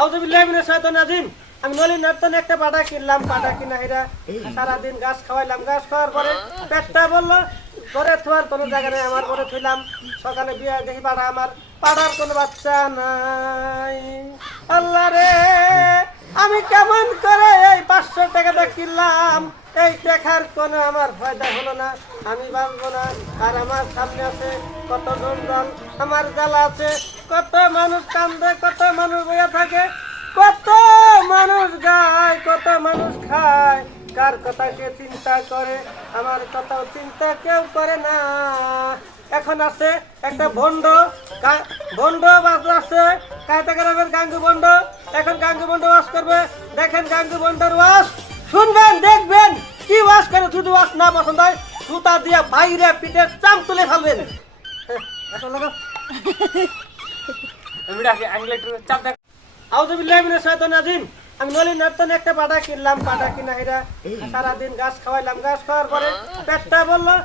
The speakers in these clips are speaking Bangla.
আউযুবিল্লাহি মিনাশ শাইতানির রাজিম। আমি নলিন নতুন একটা পাটা কিনলাম, পাটা কিনা হেরা সারাদিন গাছ খাওয়াইলাম, গাছ খাওয়ার পরে পেটটা বললো ঘরে থোয়ার কোনো জায়গা নেই, আমার ঘরে থইলাম। সকালে বিয়ে দেখি পাড়া, আমার পাড়ার কোনো বাচ্চা নাই। আল্লাহ রে, আমি কেমন করে এই 500 টাকাটা কিনলাম, এই টাকার কোনো আমার ফায়দা হলো না, আমি বাঁচবো না। আর আমার সামনে আছে কত জঞ্জাল, আমার জ্বালা আছে, কত মানুষ কান্দে, কত মানুষ বইয়া থাকে, কত মানুষ গায়, কত মানুষ খায়। কার কথা কে চিন্তা করে? আমার কথাও চিন্তা কেউ করে না। এখন আছে একটা ভণ্ড, ভণ্ড বাস আছে কায়দা গ্রামের গাঙ্গু ভণ্ড। এখন গাঙ্গু ভণ্ড ওয়াজ করবে, দেখেন গাঙ্গু ভণ্ডর ওয়াজ শুনবেন, দেখবেন কি ওয়াজ করে। শুধু ওয়াজ না পছন্দ হয় জুতা দিয়ে বাইরে পিঠে চাম তুলে ফেলবেন। এখন লাগো আউযুবিল্লাহি মিনাশ শাইতানির রাজিম। আমি নলিন নতুন একটা পাটা কিনলাম, পাটা কিনা হেরা সারাদিন গাছ খাওয়াইলাম, গাছ খাওয়ার পরে পেটটা বললো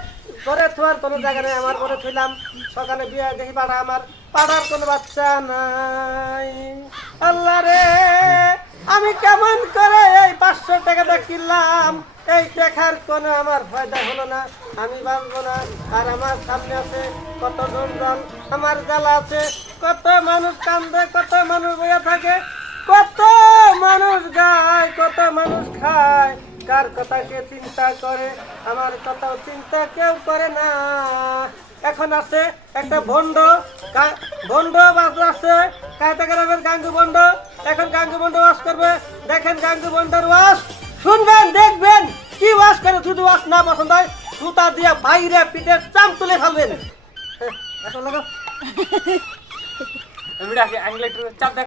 ঘরে থোয়ার কোনো জায়গা নেই, আমার ঘরে থইলাম। সকালে বিয়ে দেখি পাড়া, আমার পাড়ার কোনো বাচ্চা নাই। আল্লাহ রে, আমি কেমন করে এই 500 টাকাটা কিনলাম, এই টাকার কোনো আমার ফায়দা হলো না, আমি বাঁচবো না। আর আমার সামনে আছে কত জঞ্জাল, আমার জ্বালা আছে, কত মানুষ কান্দে, কত মানুষ বইয়া থাকে, কত মানুষ গায়, কত মানুষ খায়। কার কথা কে চিন্তা করে? আমার কথাও চিন্তা কেউ করে না। এখন আছে একটা ভণ্ড, ভণ্ড বাস আছে কায়দা গ্রামের গাঙ্গু ভণ্ড। এখন গাঙ্গু ভণ্ড ওয়াজ করবে, দেখেন গাঙ্গু ভণ্ডর ওয়াজ শুনবেন, দেখবেন কি ওয়াজ করে। শুধু ওয়াজ না পছন্দ হয় জুতা দিয়ে বাইরে পিঠে চাম তুলে ফেলবেন। এখন লাগো